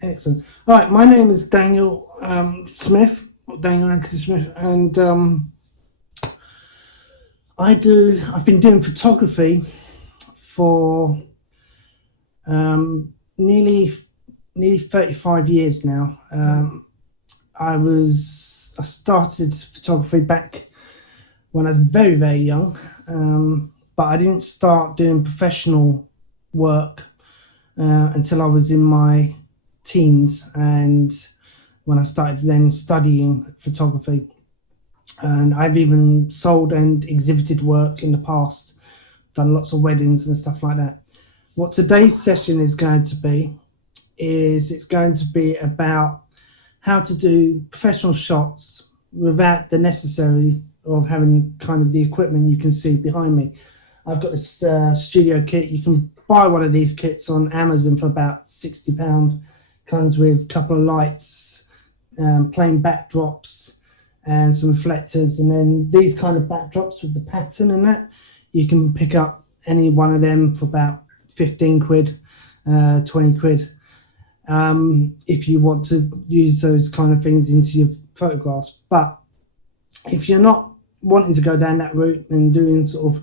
Excellent. All right, my name is Daniel Smith, Daniel Anthony Smith, and I've been doing photography for nearly 35 years now. I started photography back when I was very, very young, but I didn't start doing professional work until I was in my teens, and when I started then studying photography. And I've even sold and exhibited work in the past, done lots of weddings and stuff like that. What today's session is going to be is it's going to be about how to do professional shots without the necessary of having kind of the equipment you can see behind me. I've got this studio kit. You can buy one of these kits on Amazon for about £60. Comes with a couple of lights, plain backdrops and some reflectors, and then these kind of backdrops with the pattern and that. You can pick up any one of them for about 15 quid, 20 quid. If you want to use those kind of things into your photographs. But if you're not wanting to go down that route and doing sort of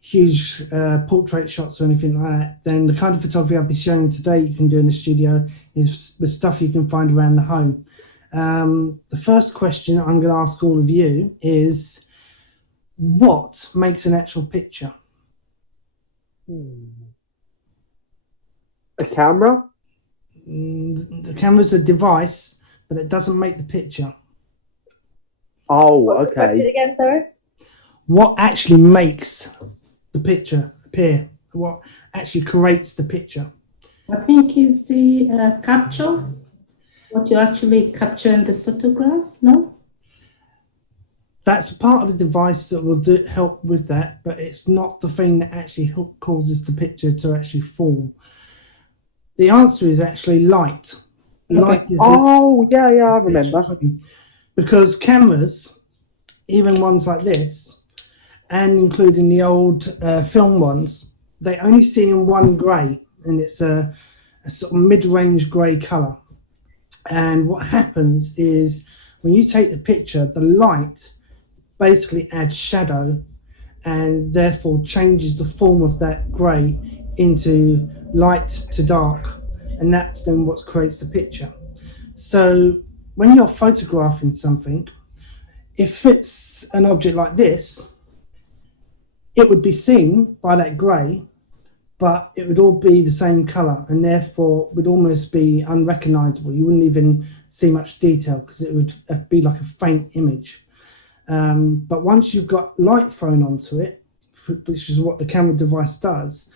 huge portrait shots or anything like that, then the kind of photography I'll be showing today you can do in the studio is the stuff you can find around the home. The first question I'm going to ask all of you is, what makes an actual picture? A camera? The camera's a device, but it doesn't make the picture. Oh, okay. Again, sorry. What actually makes the picture appear? What actually creates the picture? I think is the capture, what you actually capture in the photograph, no? That's part of the device that will help with that, but it's not the thing that actually causes the picture to actually form. The answer is actually light. Okay. Light is yeah, I remember. Because cameras, even ones like this, and including the old film ones, they only see in one grey, and it's a sort of mid-range grey colour. And what happens is when you take the picture, the light basically adds shadow and therefore changes the form of that grey into light to dark, and that's then what creates the picture. So when you're photographing something, if it's an object like this, it would be seen by that grey, but it would all be the same colour and therefore would almost be unrecognisable. You wouldn't even see much detail because it would be like a faint image. But once you've got light thrown onto it, which is what the camera device does,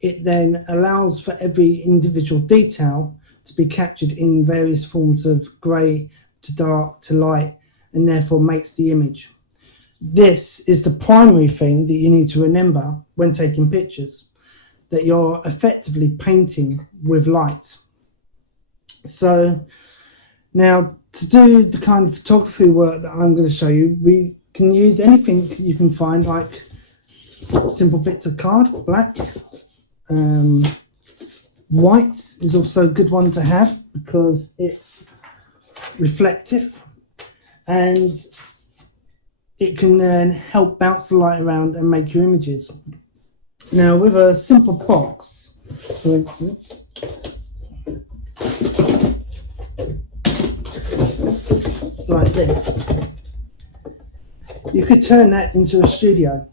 it then allows for every individual detail to be captured in various forms of grey to dark to light, and therefore makes the image. This is the primary thing that you need to remember when taking pictures, that you're effectively painting with light. So now, to do the kind of photography work that I'm going to show you, we can use anything you can find, like simple bits of card, black. White is also a good one to have because it's reflective and it can then help bounce the light around and make your images. Now, with a simple box, for instance, like this, you could turn that into a studio.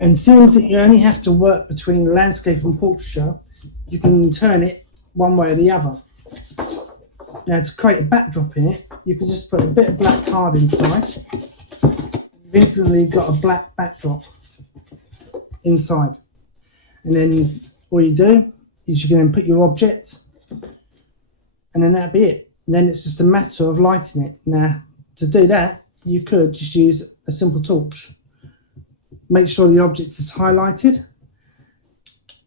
And since you only have to work between landscape and portraiture, you can turn it one way or the other. Now, to create a backdrop in it, you can just put a bit of black card inside. You've instantly got a black backdrop inside. And then all you do is you can then put your object, and then that'd be it. And then it's just a matter of lighting it. Now, to do that, you could just use a simple torch. Make sure the object is highlighted,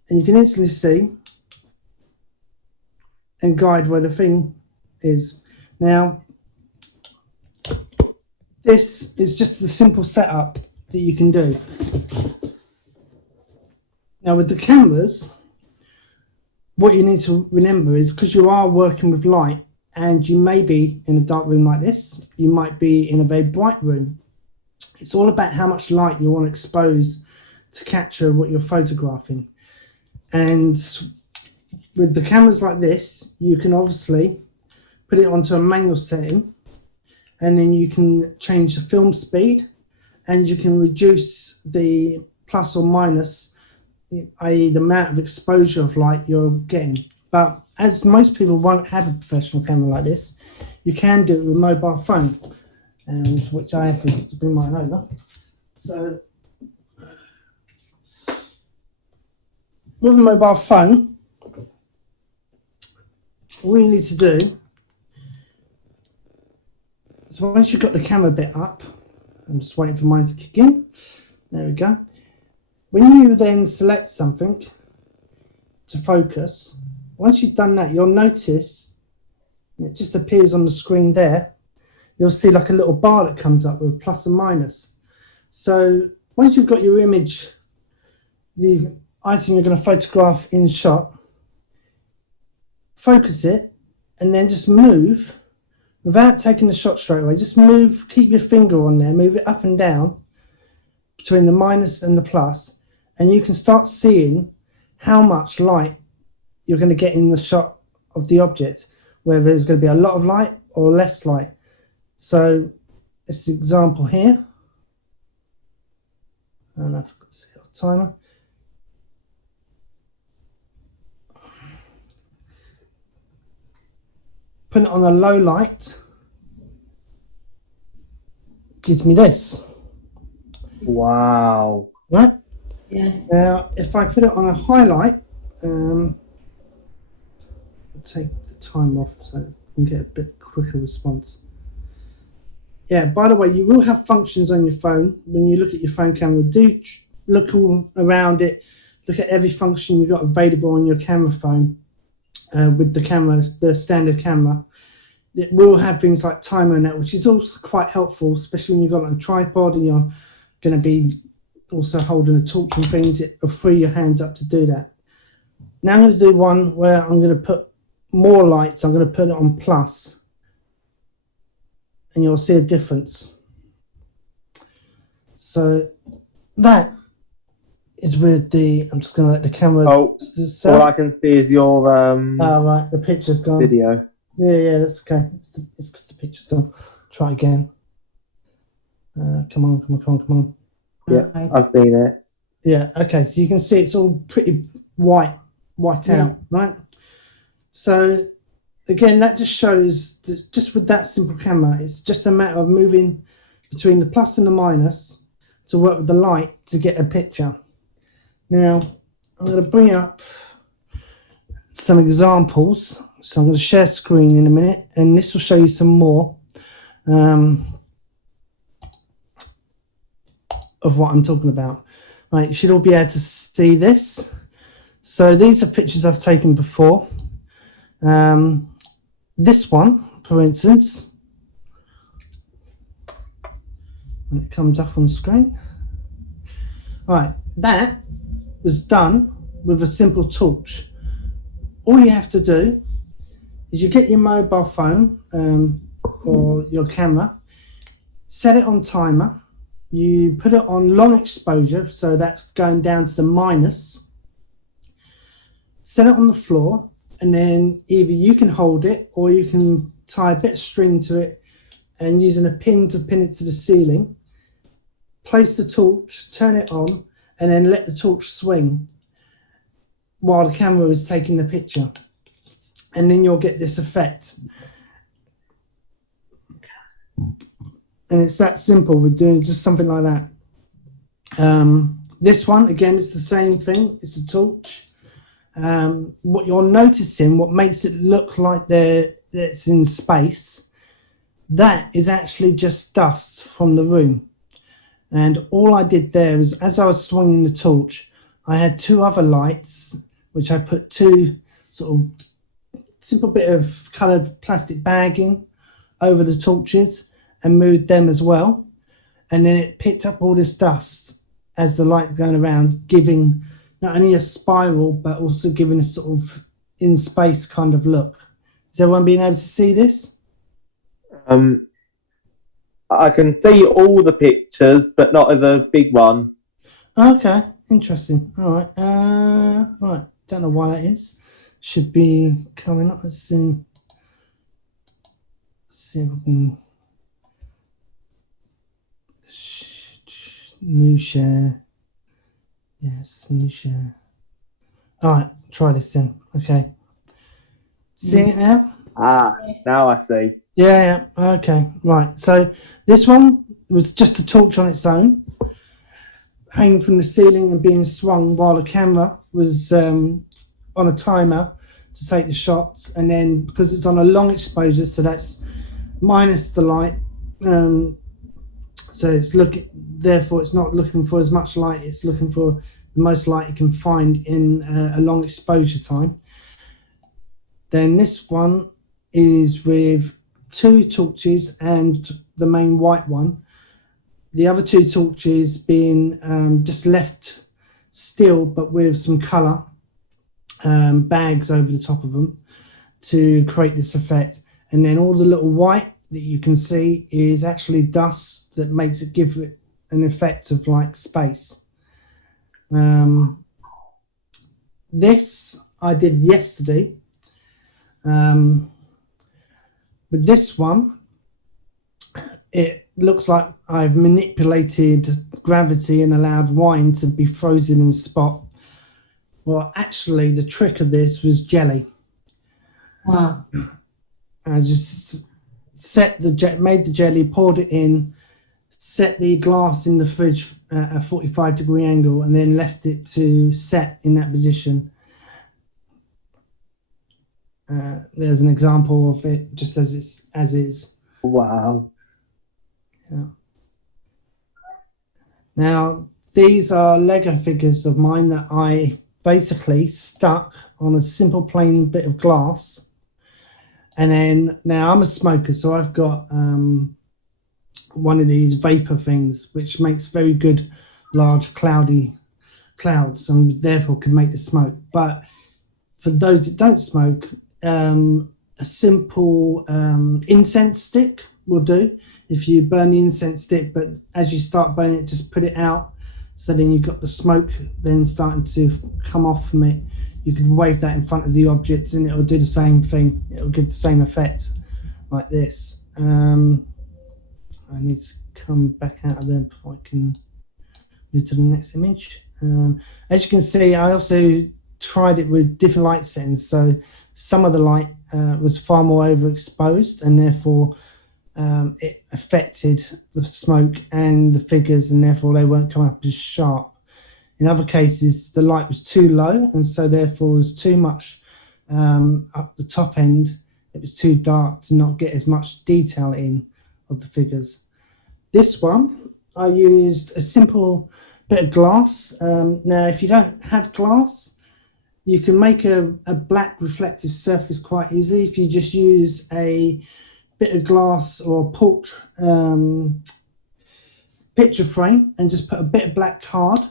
and you can instantly see and guide where the thing is. Now, this is just the simple setup that you can do. Now, with the cameras, what you need to remember is, because you are working with light, and you may be in a dark room like this, you might be in a very bright room. It's all about how much light you want to expose to capture what you're photographing. And with the cameras like this, you can obviously put it onto a manual setting, and then you can change the film speed, and you can reduce the plus or minus, i.e. the amount of exposure of light you're getting. But as most people won't have a professional camera like this, you can do it with a mobile phone, and which I have to bring mine over. So with a mobile phone, all you need to do is, once you've got the camera bit up, I'm just waiting for mine to kick in. There we go. When you then select something to focus, once you've done that, you'll notice it just appears on the screen there. You'll see like a little bar that comes up with plus and minus. So once you've got your image, the item you're going to photograph in shot, focus it, and then just move without taking the shot straight away. Just move, keep your finger on there, move it up and down between the minus and the plus, and you can start seeing how much light you're going to get in the shot of the object, whether there's going to be a lot of light or less light. So this example here, and I've got to see our timer. Put it on a low light, gives me this. Wow. Right? Yeah. Now, if I put it on a highlight, I'll take the time off so I can get a bit quicker response. Yeah, by the way, you will have functions on your phone. When you look at your phone camera, do look all around it, look at every function you've got available on your camera phone with the camera, the standard camera. It will have things like timer and that, which is also quite helpful, especially when you've got like a tripod and you're going to be also holding a torch and things. It'll free your hands up to do that. Now I'm going to do one where I'm going to put more lights. I'm going to put it on plus, and you'll see a difference. So that is with the, I'm just going to let the camera. Oh, all I can see is your oh, right, the picture's gone. video. Yeah, that's okay. It's because the picture's gone. Try again. Come on. Yeah, Right. I've seen it. Yeah, okay, so you can see it's all pretty white Yeah. out, right? So again, that just shows that just with that simple camera, it's just a matter of moving between the plus and the minus to work with the light to get a picture. Now, I'm going to bring up some examples. So I'm going to share screen in a minute, and this will show you some more of what I'm talking about. Right, you should all be able to see this. So these are pictures I've taken before. This one, for instance, when it comes up on screen. All right, that was done with a simple torch. All you have to do is you get your mobile phone or your camera, set it on timer, you put it on long exposure, so that's going down to the minus, set it on the floor, and then either you can hold it or you can tie a bit of string to it and using a pin to pin it to the ceiling, place the torch, turn it on, and then let the torch swing while the camera is taking the picture, and then you'll get this effect. And it's that simple with doing just something like that. This one, again, is the same thing. It's a torch. What you're noticing, what makes it look like it's in space, that is actually just dust from the room. And all I did there is, as I was swinging the torch, I had two other lights, which I put two sort of simple bit of coloured plastic bagging over the torches and moved them as well. And then it picked up all this dust as the light going around, giving not only a spiral, but also giving a sort of in space kind of look. Is everyone being able to see this? I can see all the pictures, but not the big one. Okay, interesting. All right. Right. Don't know why that is. Should be coming up. Let's see. See if we can. New share. Yes, new share. All right. Try this then. Okay. Seeing it now? Ah, now I see. Yeah. Okay. Right. So this one was just a torch on its own, hanging from the ceiling and being swung while the camera was on a timer to take the shots, and then because it's on a long exposure, so that's minus the light, so it's therefore it's not looking for as much light, it's looking for the most light it can find in a long exposure time. Then this one is with 2 torches and the main white one, the other 2 torches being just left still but with some colour bags over the top of them to create this effect. And then all the little white that you can see is actually dust that makes it give it an effect of like space. This I did yesterday. With this one, it looks like I've manipulated gravity and allowed wine to be frozen in spot. Well, actually, the trick of this was jelly. Wow. I just made the jelly, poured it in, set the glass in the fridge at a 45-degree angle, and then left it to set in that position. There's an example of it just as is. Wow. Yeah. Now, these are Lego figures of mine that I basically stuck on a simple plain bit of glass. And then, now I'm a smoker, so I've got one of these vapor things, which makes very good large cloudy clouds and therefore can make the smoke. But for those that don't smoke, a simple incense stick will do. If you burn the incense stick, but as you start burning it, just put it out, so then you've got the smoke then starting to come off from it. You could wave that in front of the object and it'll do the same thing. It'll give the same effect like this. I need to come back out of there before I can move to the next image. As you can see, I also tried it with different light settings. So some of the light was far more overexposed, and therefore it affected the smoke and the figures, and therefore they won't come up as sharp. In other cases, the light was too low, and so therefore it was too much up the top end. It was too dark to not get as much detail in of the figures. This one, I used a simple bit of glass. Now, if you don't have glass, you can make a black reflective surface quite easily if you just use a bit of glass or portrait picture frame and just put a bit of black card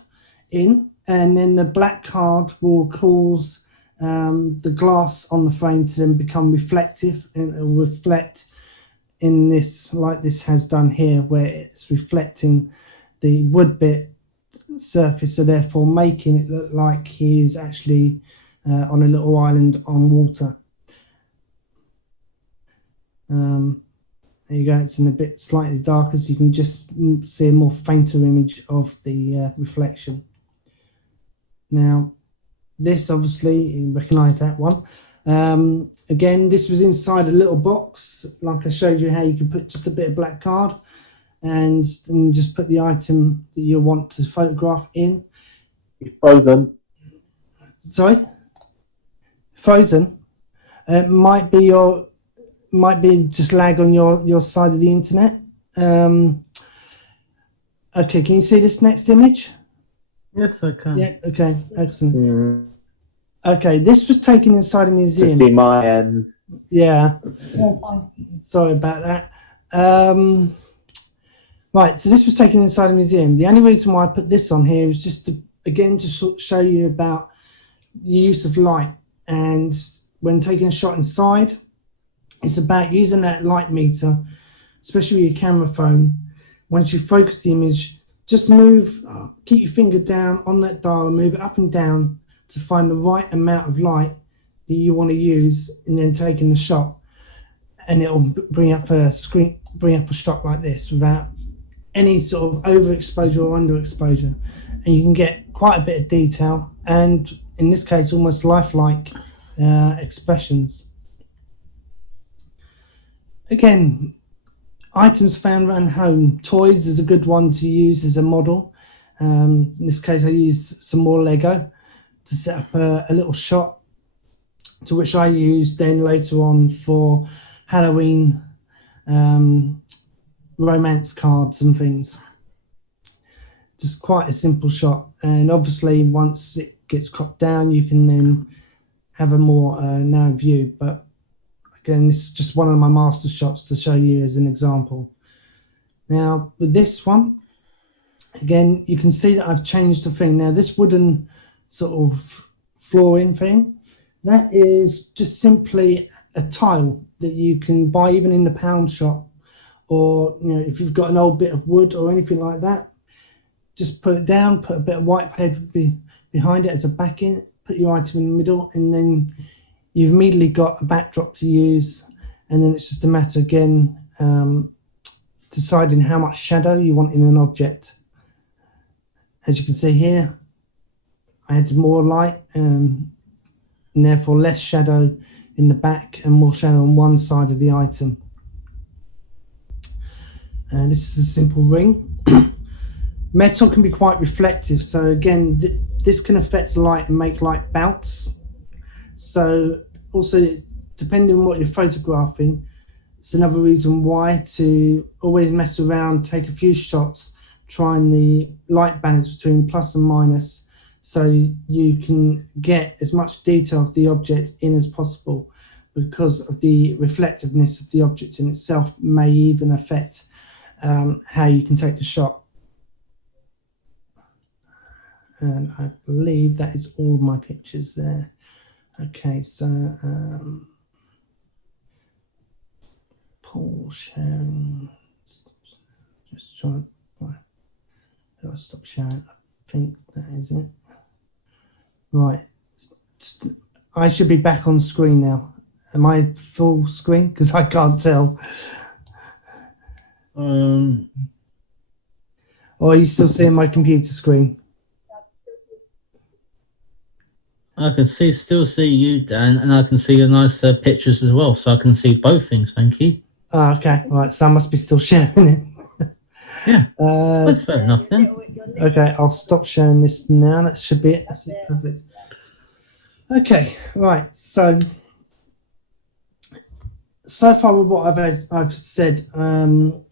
in, and then the black card will cause the glass on the frame to then become reflective, and it will reflect in this, like this has done here, where it's reflecting the wood bit surface, so therefore making it look like he's actually on a little island on water. There you go, it's in a bit slightly darker, so you can just see a more fainter image of the reflection. Now, this obviously, you recognise that one. Again, this was inside a little box, like I showed you how you could put just a bit of black card and then just put the item that you want to photograph in. It's frozen. Sorry? Frozen? Might be just lag on your side of the internet. Okay, can you see this next image? Yes, I can. Yeah, okay, excellent. Okay, this was taken inside a museum. Just be my end. Yeah, sorry about that. Right, so this was taken inside a museum. The only reason why I put this on here is just to, again, to show you about the use of light and when taking a shot inside, it's about using that light meter, especially with your camera phone. Once you focus the image, just keep your finger down on that dial and move it up and down to find the right amount of light that you want to use, and then taking the shot, and it'll bring up a shot like this without any sort of overexposure or underexposure, and you can get quite a bit of detail, and in this case almost lifelike expressions. Again, items found around home. Toys is a good one to use as a model. In this case I used some more Lego to set up a little shot, to which I used then later on for Halloween romance cards and things. Just quite a simple shot, and obviously once it gets cropped down you can then have a more narrow view, but again this is just one of my master shots to show you as an example. Now with this one, again you can see that I've changed the thing. Now this wooden sort of flooring thing, that is just simply a tile that you can buy even in the pound shop, or if you've got an old bit of wood or anything like that, just put it down, put a bit of white paper behind it as a backing, put your item in the middle, and then you've immediately got a backdrop to use. And then it's just a matter again deciding how much shadow you want in an object. As you can see here, I had more light and therefore less shadow in the back and more shadow on one side of the item. This is a simple ring. Metal can be quite reflective, so again this can affect light and make light bounce. So also, depending on what you're photographing, it's another reason why to always mess around, take a few shots, trying the light balance between plus and minus, so you can get as much detail of the object in as possible, because of the reflectiveness of the object in itself may even affect how you can take the shot. And I believe that is all of my pictures there. Okay, so Paul sharing, just trying to stop sharing. I think that is it. Right, I should be back on screen now. Am I full screen? Because I can't tell. Or are you still seeing my computer screen? I can still see you, Dan, and I can see your nice pictures as well. So I can see both things. Thank you. Okay, right. So I must be still sharing it. Yeah, that's fair enough then. Okay, I'll stop sharing this now. That should be it. That's it. Perfect. Okay, right. So far with what I've said, I'm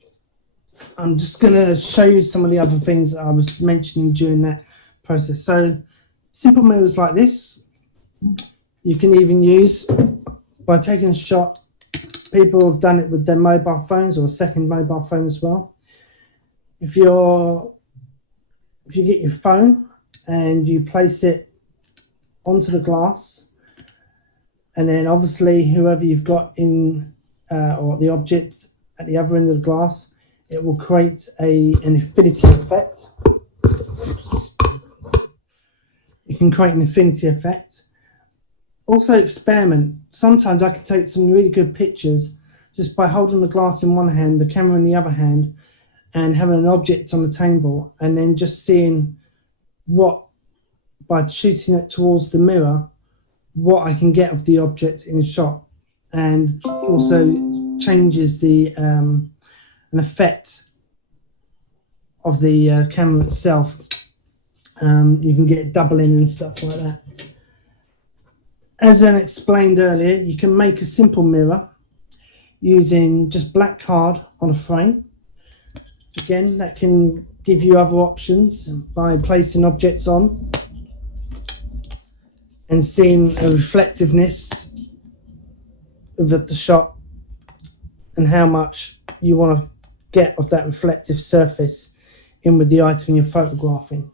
just going to show you some of the other things that I was mentioning during that process. So simple mirrors like this, you can even use by taking a shot. People have done it with their mobile phones or a second mobile phone as well. If you get your phone and you place it onto the glass, and then obviously whoever you've got in or the object at the other end of the glass, it will create an infinity effect. Oops. You can create an infinity effect. Also experiment. Sometimes I can take some really good pictures just by holding the glass in one hand, the camera in the other hand, and having an object on the table, and then just seeing by shooting it towards the mirror, what I can get of the object in shot, and also changes the an effect of the camera itself. You can get doubling and stuff like that. As I explained earlier, you can make a simple mirror using just black card on a frame. Again, that can give you other options by placing objects on and seeing a reflectiveness of the shot and how much you want to get of that reflective surface in with the item you're photographing.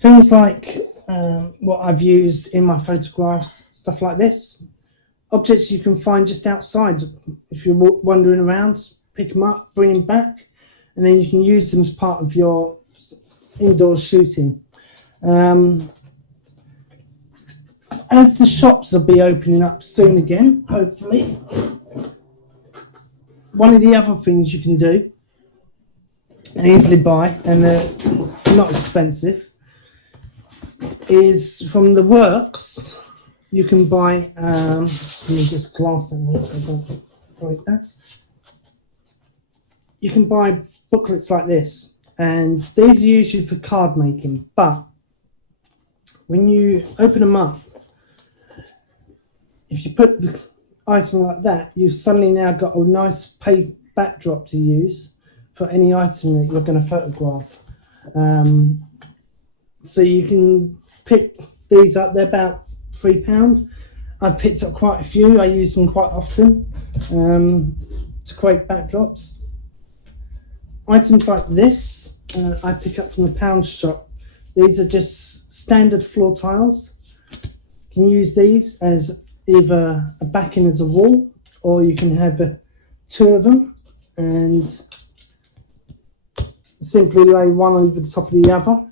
Things like what I've used in my photographs, stuff like this. Objects you can find just outside. If you're wandering around, pick them up, bring them back, and then you can use them as part of your indoor shooting. As the shops will be opening up soon again, hopefully, one of the other things you can do and easily buy, and they're not expensive, is from the works. You can buy, let me just glass it here so I don't break that. You can buy booklets like this, and these are usually for card making, but when you open them up, if you put the item like that, you've suddenly now got a nice backdrop to use for any item that you're going to photograph. So you can pick these up, they're about £3. I've picked up quite a few, I use them quite often to create backdrops. Items like this, I pick up from the pound shop. These are just standard floor tiles. You can use these as either a backing as a wall, or you can have two of them and simply lay one over the top of the other,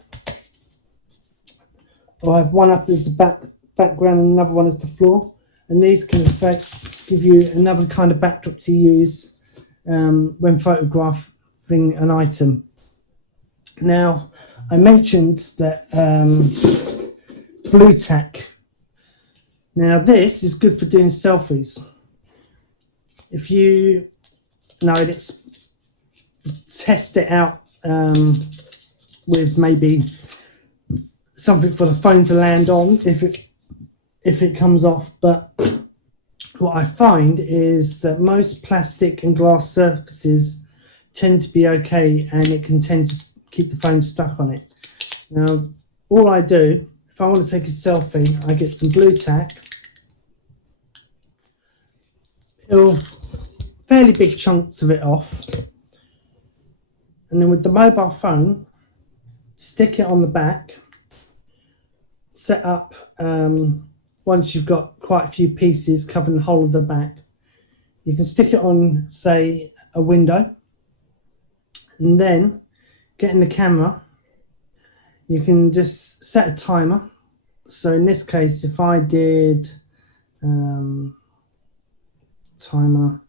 or have one up as the background and another one as the floor, and these can in fact give you another kind of backdrop to use when photographing an item. Now, I mentioned that blue tack. Now this is good for doing selfies. If you know it's, test it out with maybe something for the phone to land on if it comes off. But what I find is that most plastic and glass surfaces tend to be okay, and it can tend to keep the phone stuck on it. Now, all I do, if I want to take a selfie, I get some blue tack, peel fairly big chunks of it off, and then with the mobile phone, stick it on the back, set up, once you've got quite a few pieces covering the whole of the back, you can stick it on, say, a window, and then get in the camera. You can just set a timer. So in this case, if I did timer,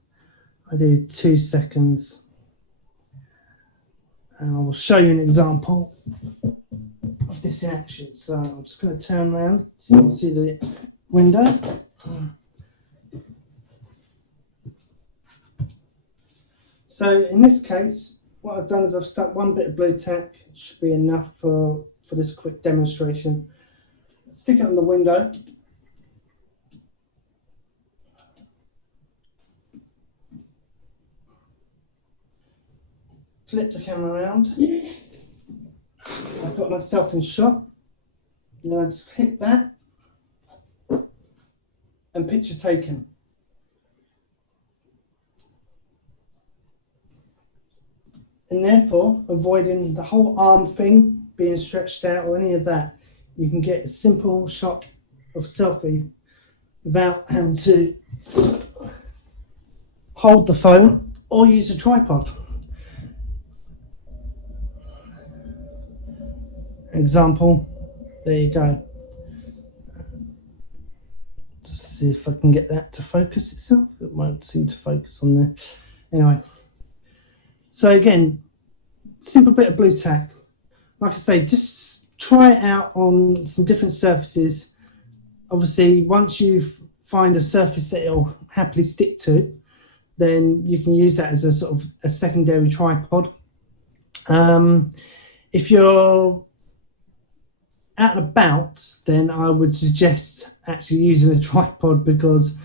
I did 2 seconds, and I will show you an example of this in action. So I'm just going to turn around so you can see the window. So in this case, what I've done is I've stuck one bit of blue tack. It should be enough for this quick demonstration. Stick it on the window. Flip the camera around. I've got myself in shot. And then I just click that and picture taken. And therefore, avoiding the whole arm thing being stretched out or any of that, you can get a simple shot of selfie without having to hold the phone or use a tripod. Example, there you go. Just see if I can get that to focus itself. It won't seem to focus on there. Anyway, so again, simple bit of blue tack. Like I say, just try it out on some different surfaces. Obviously, once you find a surface that it'll happily stick to, then you can use that as a sort of a secondary tripod. If you're out and about, then I would suggest actually using a tripod, because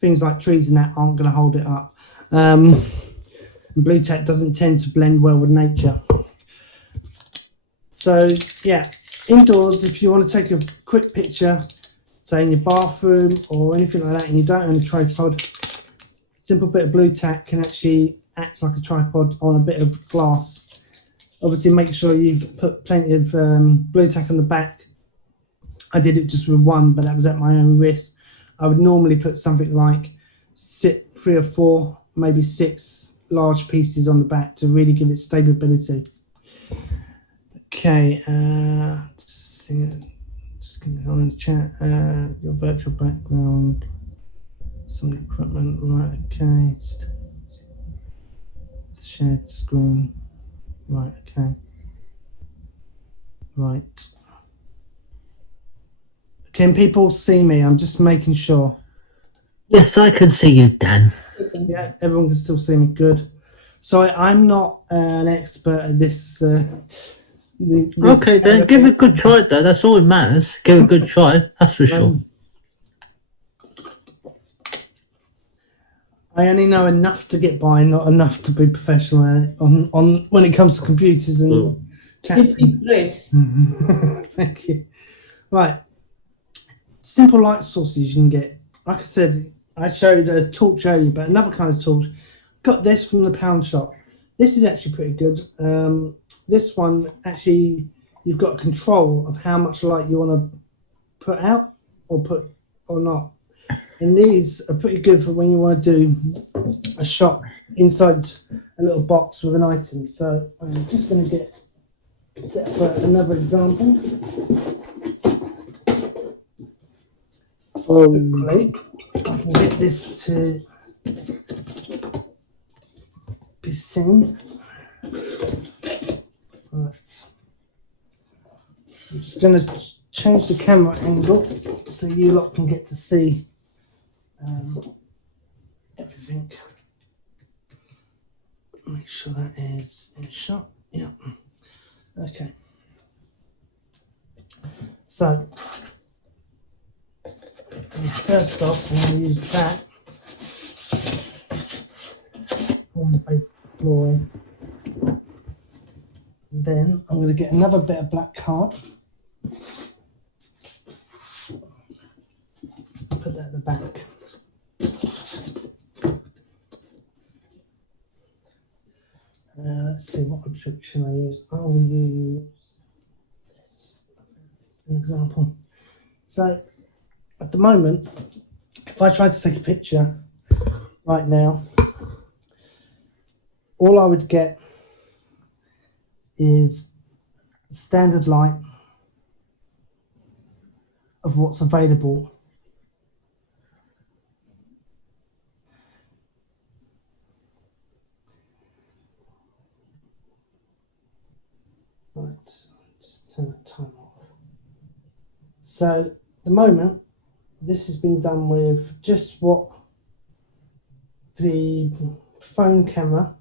things like trees and that aren't going to hold it up. Blue tack doesn't tend to blend well with nature. So yeah, indoors, if you want to take a quick picture, say in your bathroom or anything like that, and you don't own a tripod, simple bit of blue tack can actually act like a tripod on a bit of glass. Obviously, make sure you put plenty of blue tack on the back I did it just with one, but that was at my own risk. I would normally put something like 3 or 4, maybe 6 large pieces on the back to really give it stability. Okay, just going on in the chat. Your virtual background, some equipment, right? Okay, shared screen, right? Okay, right. Can people see me? I'm just making sure. Yes, I can see you, Dan. Yeah, everyone can still see me. Good. So I'm not an expert at this. Okay, then give it a good try, though. That's all that matters. Give it a good try. That's for sure. I only know enough to get by, not enough to be professional at it on when it comes to computers and chat. It's great. Thank you. Right. Simple light sources you can get. Like I said, I showed a torch earlier, but another kind of torch. Got this from the pound shop. This is actually pretty good. This one, actually, you've got control of how much light you want to put out or not. And these are pretty good for when you want to do a shot inside a little box with an item. So I'm just going to get set up another example. Hopefully, I can get this to be seen. Right. I'm just going to change the camera angle so you lot can get to see everything. Make sure that is in shot. Yeah. Okay. So first off, I'm going to use that on the base deploy. Then I'm going to get another bit of black card. Put that at the back. Let's see, what object should I use? I will use this as an example. So at the moment, if I try to take a picture right now, all I would get is standard light of what's available. Right, just turn that time off. So at the moment, this has been done with just what the phone camera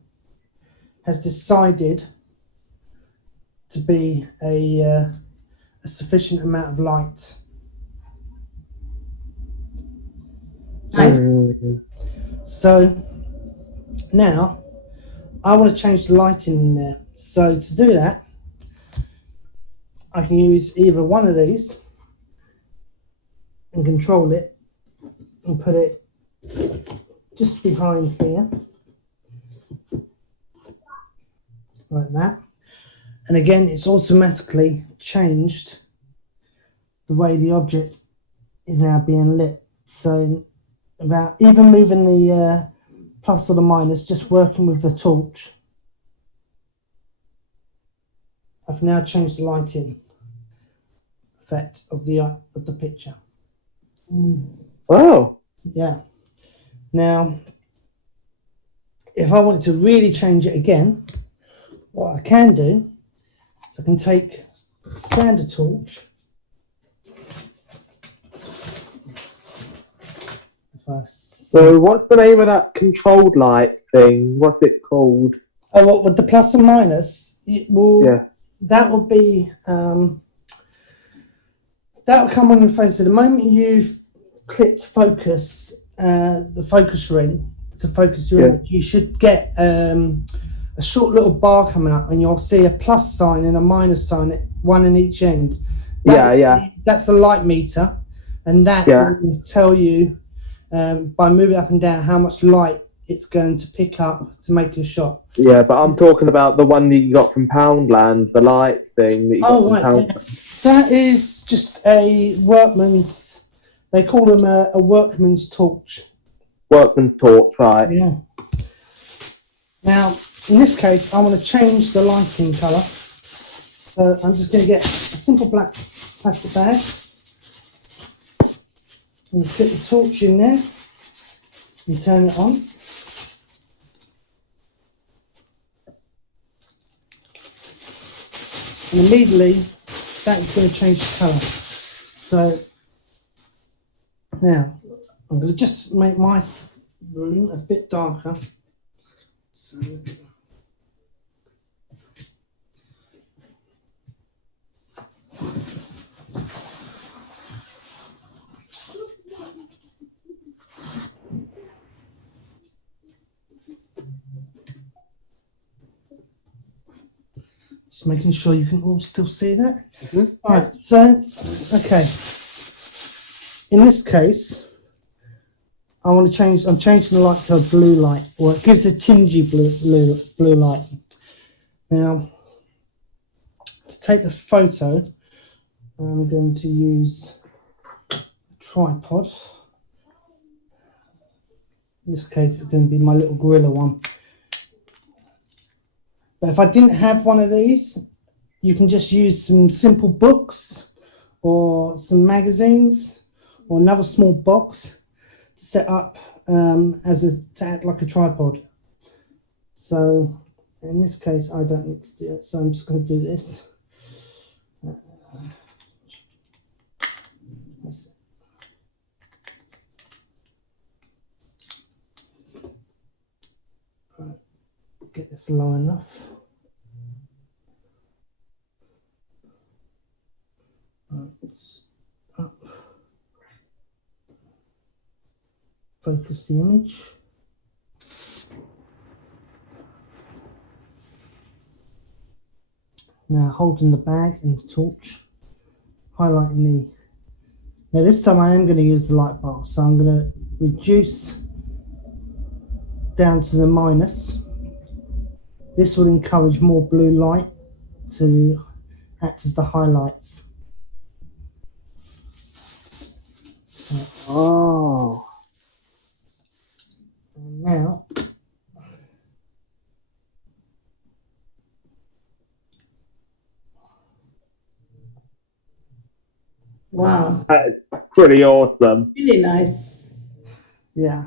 has decided to be a sufficient amount of light. Nice. So now I want to change the lighting in there. So to do that, I can use either one of these and control it and put it just behind here, like that. And again, it's automatically changed the way the object is now being lit. So without even moving the plus or the minus, just working with the torch, I've now changed the lighting effect of the picture. Oh. Yeah. Now, if I wanted to really change it again, what I can do is I can take the standard torch. So what's the name of that controlled light thing? What's it called? Oh, what with the plus and minus? Yeah. That would be that will come on your phone. So the moment you've clicked focus, the focus ring to focus your image, you should get a short little bar coming up, and you'll see a plus sign and a minus sign, one in each end. That's the light meter, and that will tell you by moving up and down how much light it's going to pick up to make your shot. Yeah, but I'm talking about the one that you got from Poundland, the light thing that you got Oh, from right. Poundland. That is just a workman's, they call them a workman's torch. Workman's torch, right? Yeah. Now, in this case, I want to change the lighting colour. So I'm just going to get a simple black plastic bag. I'm going to stick the torch in there and turn it on. And immediately that is going to change the colour. So now I'm going to just make my room a bit darker. So just making sure you can all still see that. Right, so, okay. In this case, I want to change, I'm changing the light to a blue light, or it gives a tingy blue light. Now, to take the photo, I'm going to use a tripod. In this case, it's going to be my little gorilla one. But if I didn't have one of these, you can just use some simple books or some magazines or another small box to set up to act like a tripod. So in this case, I don't need to do it, so I'm just going to do this. Get this low enough. Up. Focus the image. Now holding the bag and the torch, highlighting the. Now this time I am going to use the light bar, so I'm going to reduce down to the minus. This will encourage more blue light to act as the highlights. Oh. And now Wow, That's pretty awesome. really nice. yeah,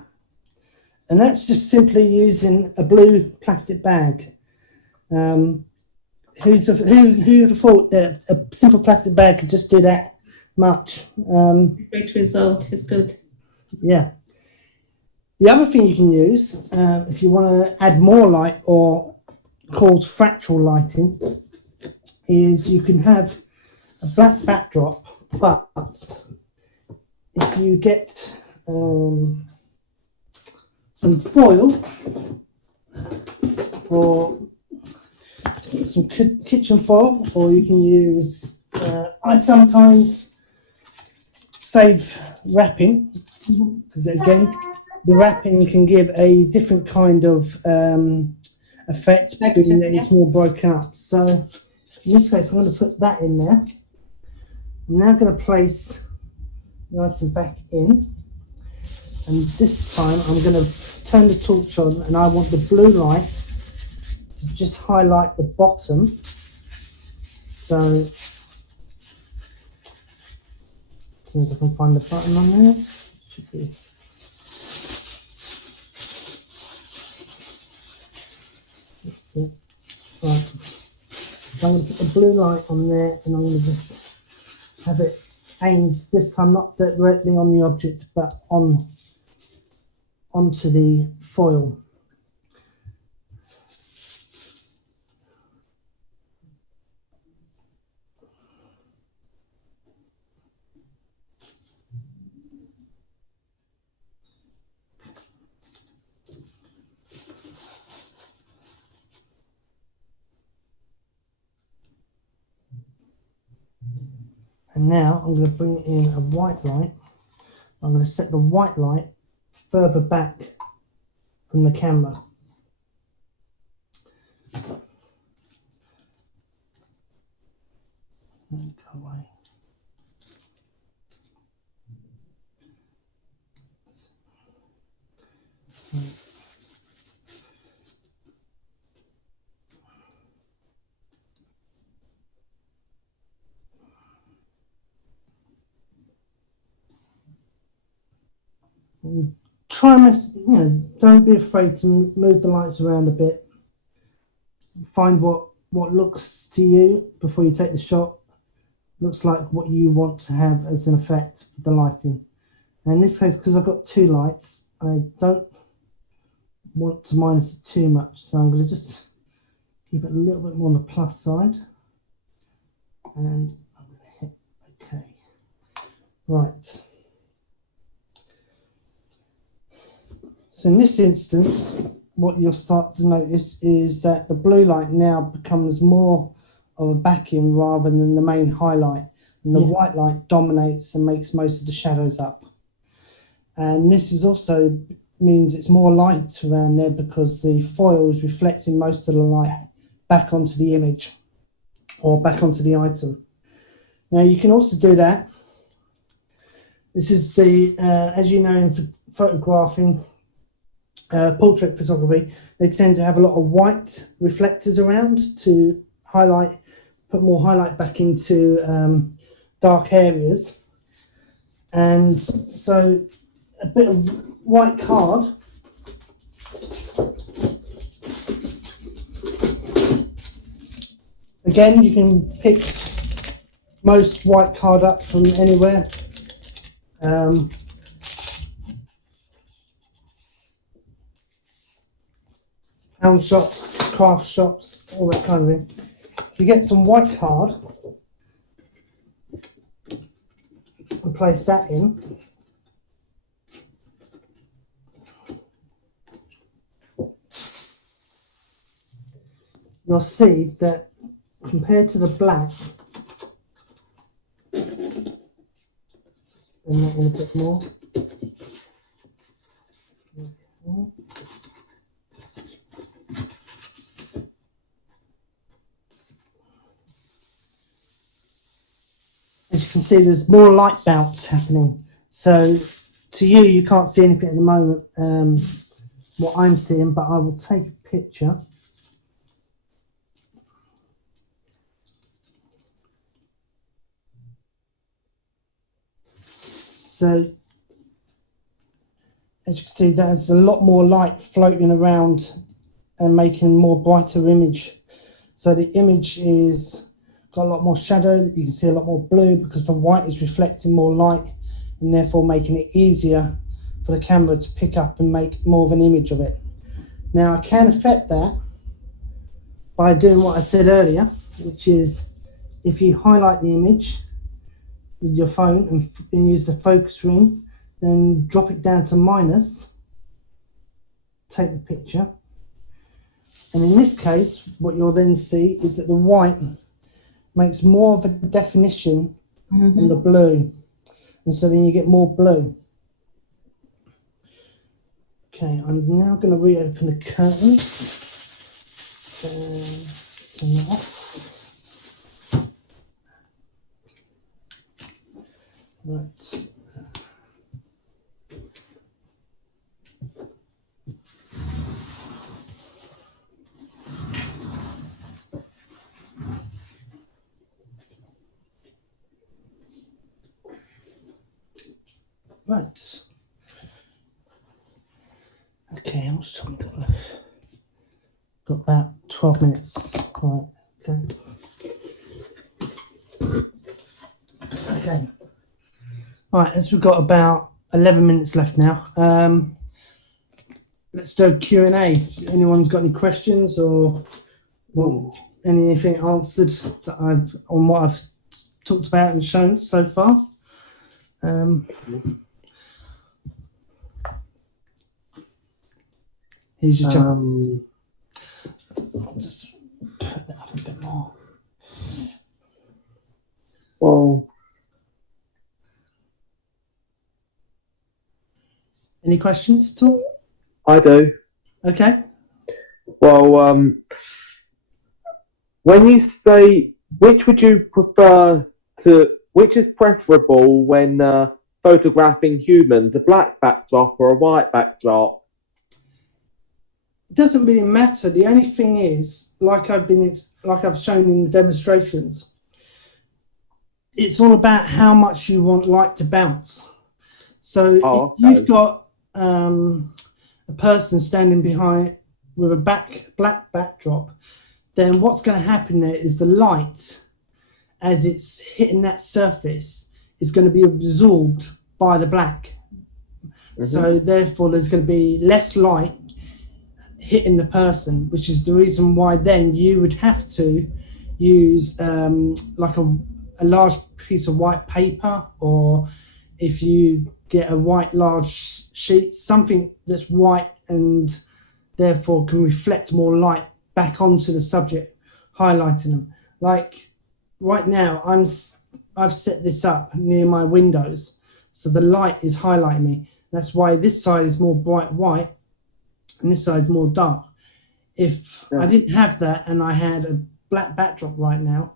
and that's just simply using a blue plastic bag. Who'd have thought that a simple plastic bag could just do that much? Great result. It's good. Yeah. The other thing you can use, if you want to add more light, or called fractal lighting, is you can have a black backdrop, but if you get some foil or some kitchen foil, or you can use, I sometimes save wrapping, because again, the wrapping can give a different kind of effect, given that it's more broken up. So in this case, I'm going to put that in there. I'm now going to place the item back in, and this time I'm going to turn the torch on, and I want the blue light to just highlight the bottom. So as soon as I can find the button on there, should be. That's it. Right. So I'm going to put the blue light on there, and I'm going to just have it aimed this time not directly on the object, but onto the foil. And now I'm going to bring in a white light. I'm going to set the white light further back from the camera. Go away. Try and don't be afraid to move the lights around a bit. Find what looks to you before you take the shot. Looks like what you want to have as an effect for the lighting. And in this case, because I've got two lights, I don't want to minus it too much, so I'm going to just keep it a little bit more on the plus side. And I'm going to hit OK. Right. So in this instance, what you'll start to notice is that the blue light now becomes more of a backing rather than the main highlight, and the white light dominates and makes most of the shadows up. And this is also means it's more light around there because the foil is reflecting most of the light back onto the image or back onto the item. Now you can also do that. This is the, as you know, in photographing, portrait photography, they tend to have a lot of white reflectors around to highlight, put more highlight back into dark areas. And so a bit of white card again, you can pick most white card up from anywhere. Pound shops, craft shops, all that kind of thing. If you get some white card and place that in, you'll see that compared to the black, and that in a bit more. Okay. As you can see, there's more light bounce happening. So to you, you can't see anything at the moment, what I'm seeing, but I will take a picture. So as you can see, there's a lot more light floating around and making more brighter image. So the image is got a lot more shadow. You can see a lot more blue because the white is reflecting more light and therefore making it easier for the camera to pick up and make more of an image of it. Now I can affect that by doing what I said earlier, which is if you highlight the image with your phone and use the focus ring, then drop it down to minus, take the picture, and in this case what you'll then see is that the white makes more of a definition than the blue, and so then you get more blue. Okay, I'm now going to reopen the curtains and turn that off. Right. Right. Okay, I'm just talking got about 12 minutes. Right. Okay. Okay. Right, as we've got about 11 minutes left now, let's do a Q&A. If anyone's got any questions or want anything answered that on what I've talked about and shown so far. Here's your job. I'll just put that up a bit more. Well, any questions at all? I do. Okay. Well, when you say which would you prefer to, which is preferable when photographing humans, a black backdrop or a white backdrop? It doesn't really matter. The only thing is, like I've shown in the demonstrations, it's all about how much you want light to bounce. So if Oh, okay. you've got a person standing behind with a black backdrop, then what's going to happen there is the light, as it's hitting that surface, is going to be absorbed by the black. Mm-hmm. So therefore, there's going to be less light hitting the person, which is the reason why then you would have to use like a large piece of white paper, or if you get a white large sheet, something that's white and therefore can reflect more light back onto the subject, highlighting them. Like right now, I've set this up near my windows, so the light is highlighting me. That's why this side is more bright white and this side is more dark. If I didn't have that and I had a black backdrop right now,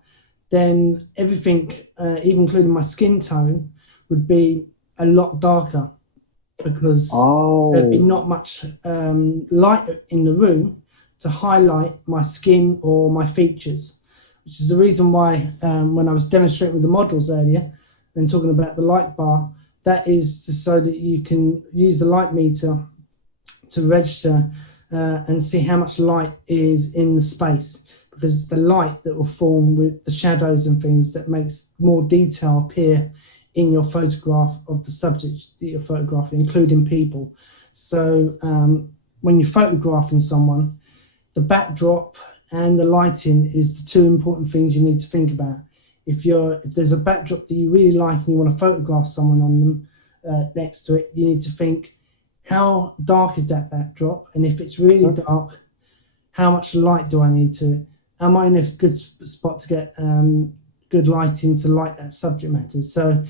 then everything, even including my skin tone, would be a lot darker, because there'd be not much light in the room to highlight my skin or my features, which is the reason why when I was demonstrating with the models earlier and talking about the light bar, that is just so that you can use the light meter to register and see how much light is in the space, because it's the light that will form with the shadows and things that makes more detail appear in your photograph of the subjects that you're photographing, including people. So when you're photographing someone, the backdrop and the lighting is the two important things you need to think about. If there's a backdrop that you really like and you want to photograph someone on them next to it, you need to think, how dark is that backdrop? And if it's really dark, how much light do I need to it? Am I in a good spot to get good lighting to light that subject matter? So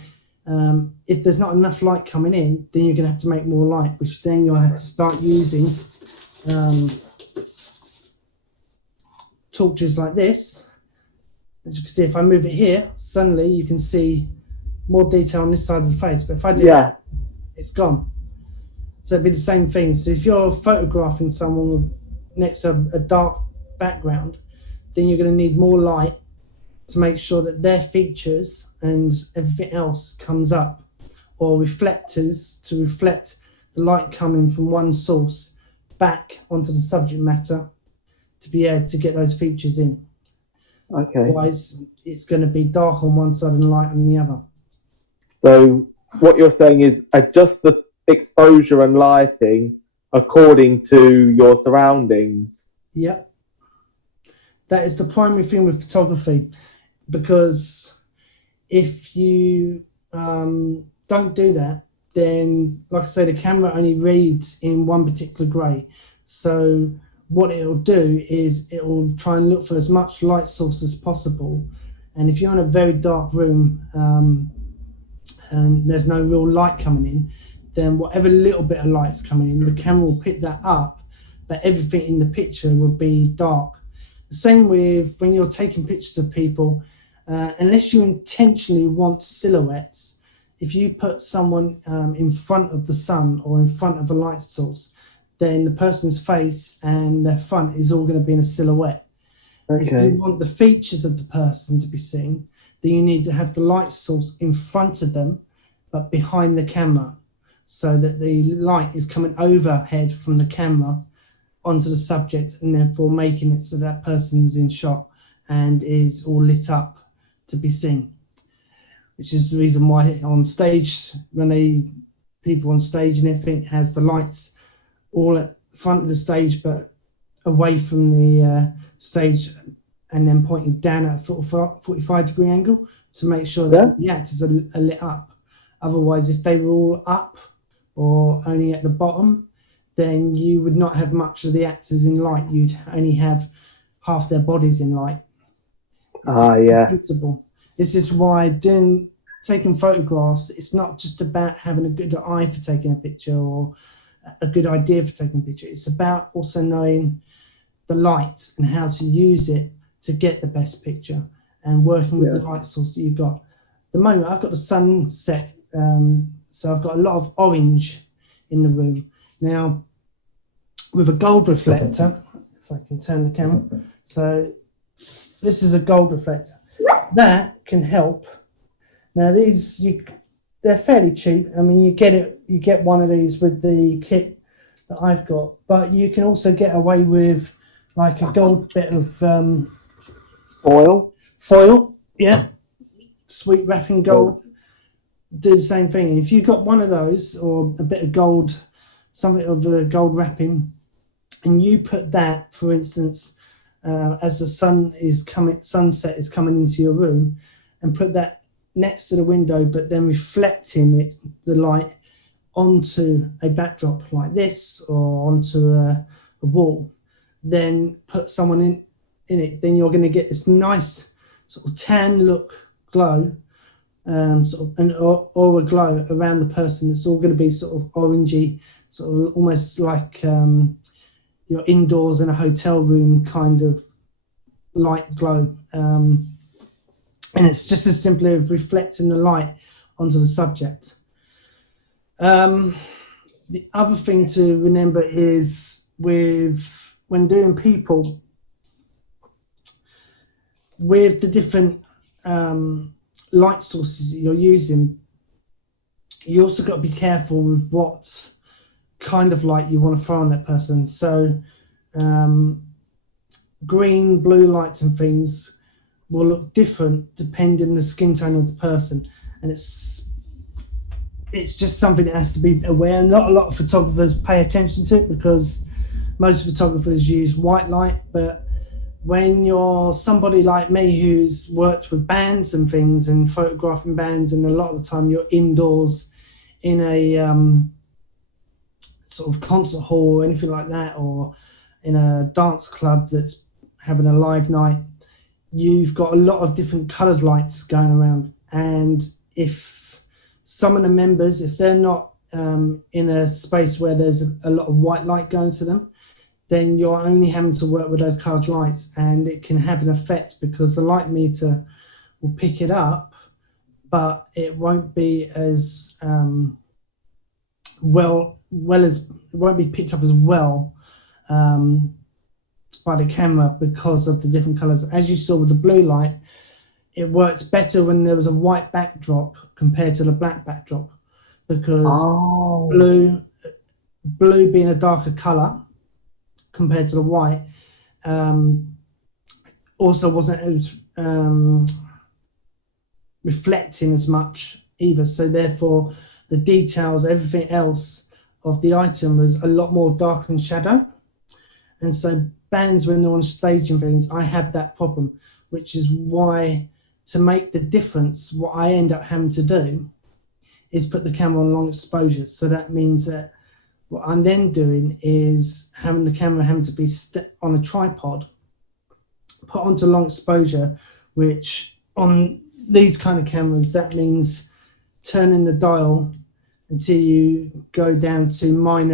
if there's not enough light coming in, then you're going to have to make more light, which then you'll have to start using torches like this. As you can see, if I move it here, suddenly you can see more detail on this side of the face. But if I do that, it's gone. So it'd be the same thing. So if you're photographing someone next to a dark background, then you're going to need more light to make sure that their features and everything else comes up, or reflectors to reflect the light coming from one source back onto the subject matter to be able to get those features in. Okay. Otherwise, it's going to be dark on one side and light on the other. So what you're saying is adjust the exposure and lighting according to your surroundings. Yep. That is the primary thing with photography, because if you don't do that, then, like I say, the camera only reads in one particular grey. So what it'll do is it will try and look for as much light source as possible. And if you're in a very dark room and there's no real light coming in, then whatever little bit of light's coming in, the camera will pick that up, but everything in the picture will be dark. The same with when you're taking pictures of people, unless you intentionally want silhouettes, if you put someone in front of the sun or in front of a light source, then the person's face and their front is all going to be in a silhouette. Okay. If you want the features of the person to be seen, then you need to have the light source in front of them, but behind the camera, so that the light is coming overhead from the camera onto the subject, and therefore making it so that person's in shot and is all lit up to be seen. Which is the reason why on stage, when people on stage and everything has the lights all at the front of the stage but away from the stage, and then pointing down at a 45-degree angle to make sure that the actors are lit up. Otherwise, if they were all up or only at the bottom, then you would not have much of the actors in light. You'd only have half their bodies in light. Yes. This is why taking photographs, it's not just about having a good eye for taking a picture or a good idea for taking a picture. It's about also knowing the light and how to use it to get the best picture, and working with the light source that you've got. At the moment, I've got the sunset, so I've got a lot of orange in the room. Now, with a gold reflector, if I can turn the camera, so this is a gold reflector. That can help. Now these, they're fairly cheap. I mean, you get one of these with the kit that I've got, but you can also get away with like a gold bit of foil, yeah, sweet wrapping gold. Do the same thing. If you've got one of those or a bit of gold, something of the gold wrapping, and you put that, for instance, as the sunset is coming into your room, and put that next to the window, but then reflecting the light onto a backdrop like this or onto a wall, then put someone in it, then you're going to get this nice sort of tan look glow, sort of an aura glow around the person. It's all going to be sort of orangey, sort of almost like you're indoors in a hotel room kind of light glow. And it's just as simply as reflecting the light onto the subject. The other thing to remember is when doing people, with the different light sources that you're using, you also got to be careful with what kind of light you want to throw on that person. So green, blue lights and things will look different depending on the skin tone of the person, and it's just something that has to be aware. Not a lot of photographers pay attention to it because most photographers use white light, but when you're somebody like me who's worked with bands and things and photographing bands, and a lot of the time you're indoors in a sort of concert hall or anything like that, or in a dance club that's having a live night, you've got a lot of different coloured lights going around. And if some of the members, if they're not in a space where there's a lot of white light going to them, then you're only having to work with those coloured lights, and it can have an effect because the light meter will pick it up, but it won't be as it won't be picked up as well by the camera because of the different colours. As you saw with the blue light, it worked better when there was a white backdrop compared to the black backdrop, because blue being a darker colour compared to the white, also wasn't reflecting as much either. So therefore, the details, everything else of the item was a lot more dark and shadow. And so bands, when they're on stage and things, I have that problem, which is why, to make the difference, what I end up having to do is put the camera on long exposure. So that means that what I'm then doing is having the camera having to be on a tripod, put onto long exposure, which on these kind of cameras, that means turning the dial until you go down to -1,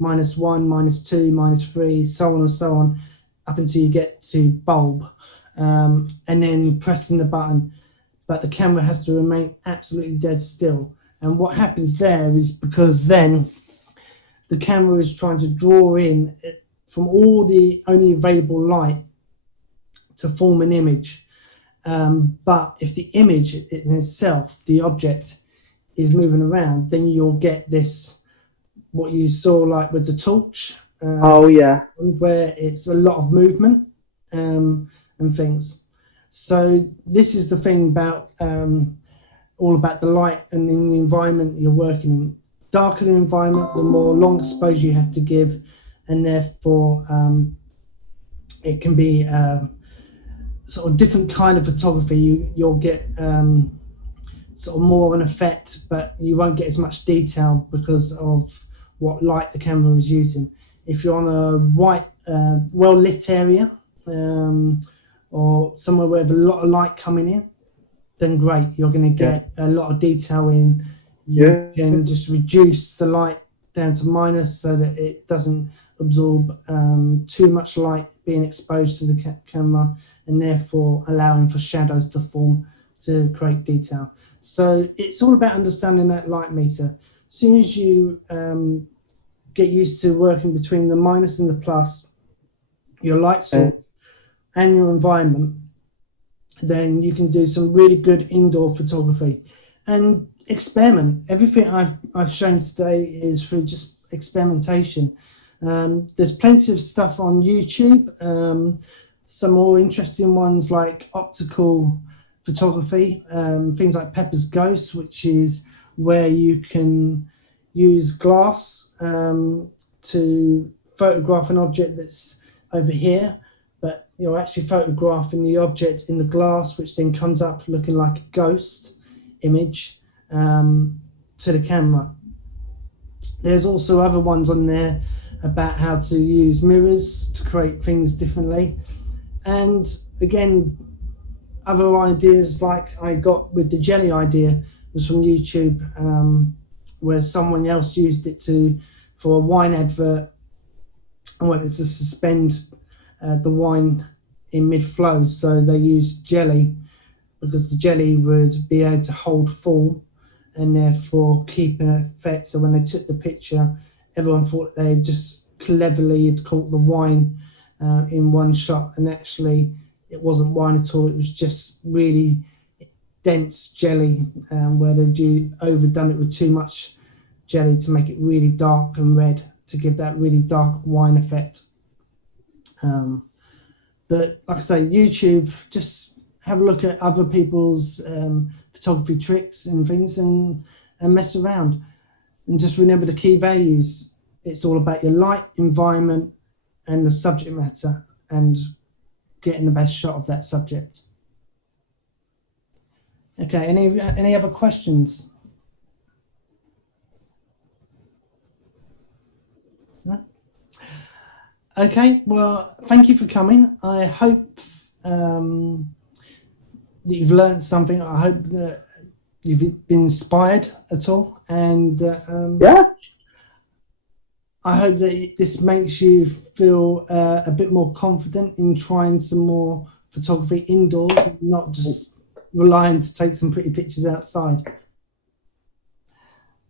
-2, -3, so on and so on, up until you get to bulb, and then pressing the button. But the camera has to remain absolutely dead still. And what happens there is, because then the camera is trying to draw in from all the only available light to form an image. But if the image in itself, the object, is moving around, then you'll get this, what you saw like with the torch. Where it's a lot of movement and things. So this is the thing about all about the light and in the environment that you're working in. Darker the environment, the more long exposure you have to give, and therefore it can be sort of different kind of photography. You'll get sort of more of an effect, but you won't get as much detail because of what light the camera is using. If you're on a white, well-lit area, or somewhere where there's a lot of light coming in, then great, you're going to get a lot of detail in. You can just reduce the light down to minus so that it doesn't absorb too much light being exposed to the camera, and therefore allowing for shadows to form to create detail. So it's all about understanding that light meter. As soon as you get used to working between the minus and the plus, your light source and your environment, then you can do some really good indoor photography and experiment. Everything I've shown today is through just experimentation. There's plenty of stuff on YouTube, some more interesting ones like optical photography, things like Pepper's Ghost, which is where you can use glass to photograph an object that's over here, but you're actually photographing the object in the glass, which then comes up looking like a ghost image to the camera. There's also other ones on there about how to use mirrors to create things differently. And again, other ideas like I got with the jelly idea was from YouTube, where someone else used it for a wine advert and wanted to suspend the wine in mid-flow. So they used jelly because the jelly would be able to hold form and therefore keep an effect. So when they took the picture, everyone thought they just cleverly had caught the wine in one shot, and actually it wasn't wine at all. It was just really dense jelly, where they'd overdone it with too much jelly to make it really dark and red to give that really dark wine effect. But like I say, YouTube, just have a look at other people's photography tricks and things and mess around. And just remember the key values. It's all about your light, environment, and the subject matter, and getting the best shot of that subject. Okay, any other questions? No? Okay, well, thank you for coming. I hope that you've learned something. I hope that you've been inspired at all, and Yeah. I hope that this makes you feel a bit more confident in trying some more photography indoors, and not just relying to take some pretty pictures outside.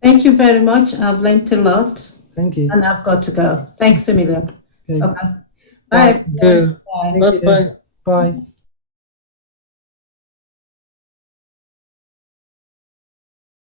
Thank you very much. I've learned a lot. Thank you. And I've got to go. Thanks a million. Okay. Okay. Bye. Bye. Bye. Bye. Thank you. Bye. Bye.